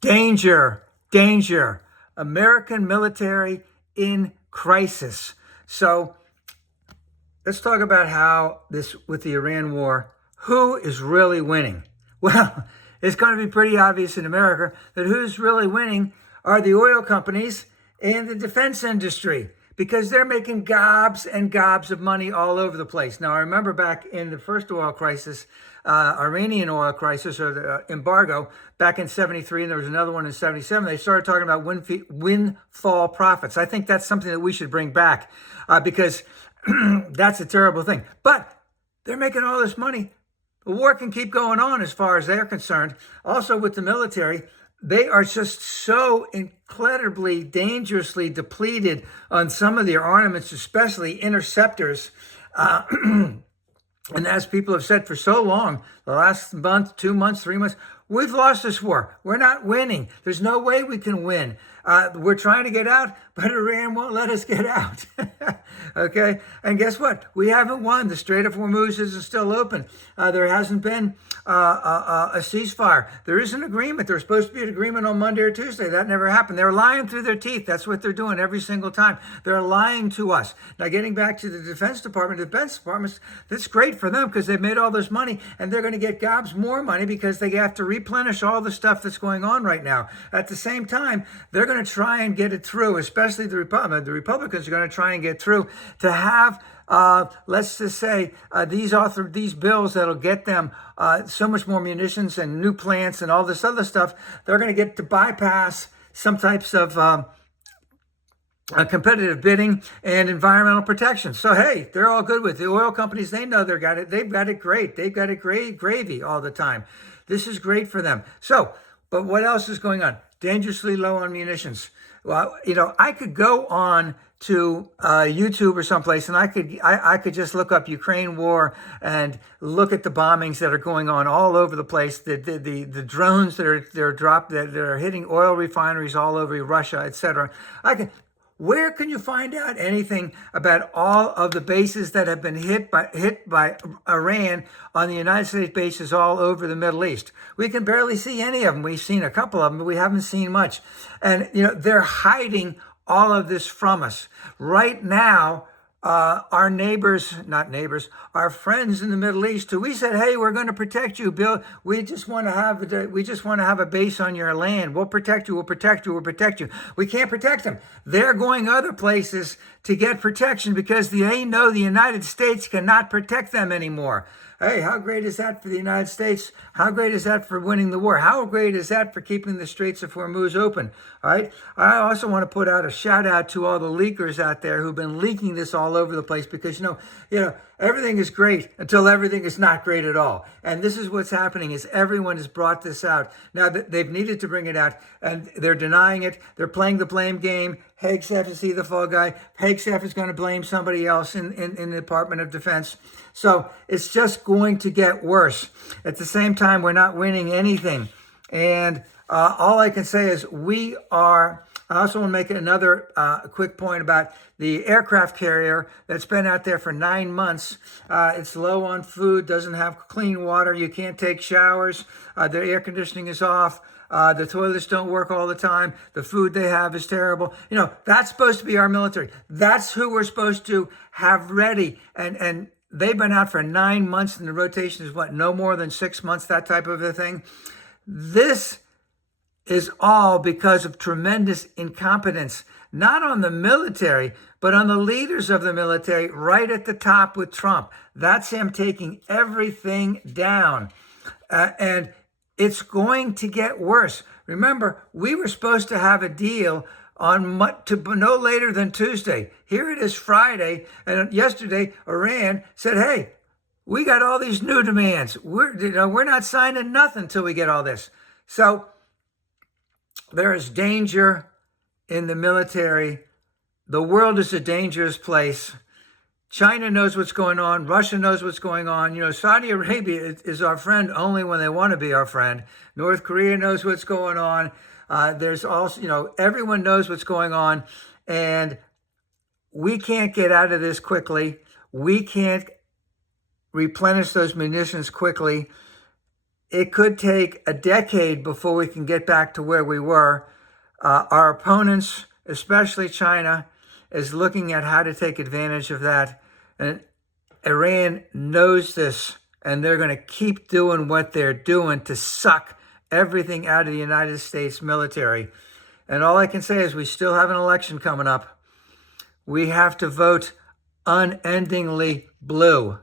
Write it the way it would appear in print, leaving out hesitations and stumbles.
Danger, danger. American military in crisis. So let's talk about how this, with the Iran war, who is really winning? Well, it's going to be pretty obvious in America that who's really winning are the oil companies and the defense industry, because they're making gobs and gobs of money all over the place. Now, I remember back in the first oil crisis, Iranian oil crisis, or the embargo back in 73, and there was another one in 77, they started talking about windfall profits. I think that's something that we should bring back because that's a terrible thing. But they're making all this money. The war can keep going on as far as they're concerned. Also with the military, they are just so incredibly dangerously depleted on some of their armaments, especially interceptors. And as people have said for so long, the last month, 2 months, 3 months, we've lost this war. We're not winning. There's no way we can win. We're trying to get out, but Iran won't let us get out. Okay? And guess what? We haven't won. The Strait of Hormuz is still open. There hasn't been a ceasefire. There is an agreement. There's supposed to be an agreement on Monday or Tuesday. That never happened. They're lying through their teeth. That's what they're doing every single time. They're lying to us. Now, getting back to the Defense Department, that's great for them because they've made all this money, and they're going to get gobs more money because they have to replenish all the stuff that's going on right now. At the same time, they're going to try and get it through, especially the Republicans are going to try and get through to have let's just say these bills that'll get them so much more munitions and new plants and all this other stuff. They're going to get to bypass some types of competitive bidding and environmental protection. So hey, they're all good with it. The oil companies. They know they've got it great. They've got it great gravy all the time. This is great for them. So, but what else is going on? Dangerously low on munitions. Well, I could go on to YouTube or someplace, and I could just look up Ukraine war and look at the bombings that are going on all over the place. The drones that are hitting oil refineries all over Russia, etc. Where can you find out anything about all of the bases that have been hit by Iran on the United States bases all over the Middle East? We can barely see any of them. We've seen a couple of them, but we haven't seen much. And, they're hiding all of this from us. Right now, our our friends in the Middle East, who we said, hey, we're going to protect you, Bill. We just want to have a base on your land. We'll protect you. We'll protect you. We'll protect you. We can't protect them. They're going other places to get protection because they know the United States cannot protect them anymore. Hey, how great is that for the United States? How great is that for winning the war? How great is that for keeping the Straits of Hormuz open? All right. I also want to put out a shout out to all the leakers out there who've been leaking this all over the place because, everything is great until everything is not great at all. And this is what's happening is everyone has brought this out. Now, they've needed to bring it out, and they're denying it. They're playing the blame game. Hegseth is the fall guy. Hegseth is going to blame somebody else in the Department of Defense. So it's just going to get worse. At the same time, we're not winning anything. And all I can say is I also want to make another quick point about the aircraft carrier that's been out there for 9 months. It's low on food, doesn't have clean water. You can't take showers. The air conditioning is off. The toilets don't work all the time. The food they have is terrible. That's supposed to be our military. That's who we're supposed to have ready. And they've been out for 9 months, and the rotation is no more than 6 months, that type of a thing. This is all because of tremendous incompetence, not on the military, but on the leaders of the military right at the top with Trump. That's him taking everything down. And it's going to get worse. Remember, we were supposed to have a deal on no later than Tuesday. Here it is Friday, and yesterday Iran said, hey, we got all these new demands. We're not signing nothing until we get all this. So there is danger in the military. The world is a dangerous place. China knows what's going on. Russia knows what's going on. Saudi Arabia is our friend only when they want to be our friend. North Korea knows what's going on. There's also, everyone knows what's going on. And we can't get out of this quickly. We can't replenish those munitions quickly. it could take a decade before we can get back to where we were. Our opponents, especially China, is looking at how to take advantage of that. And Iran knows this, and they're going to keep doing what they're doing to suck everything out of the United States military. And all I can say is we still have an election coming up. We have to vote unendingly blue.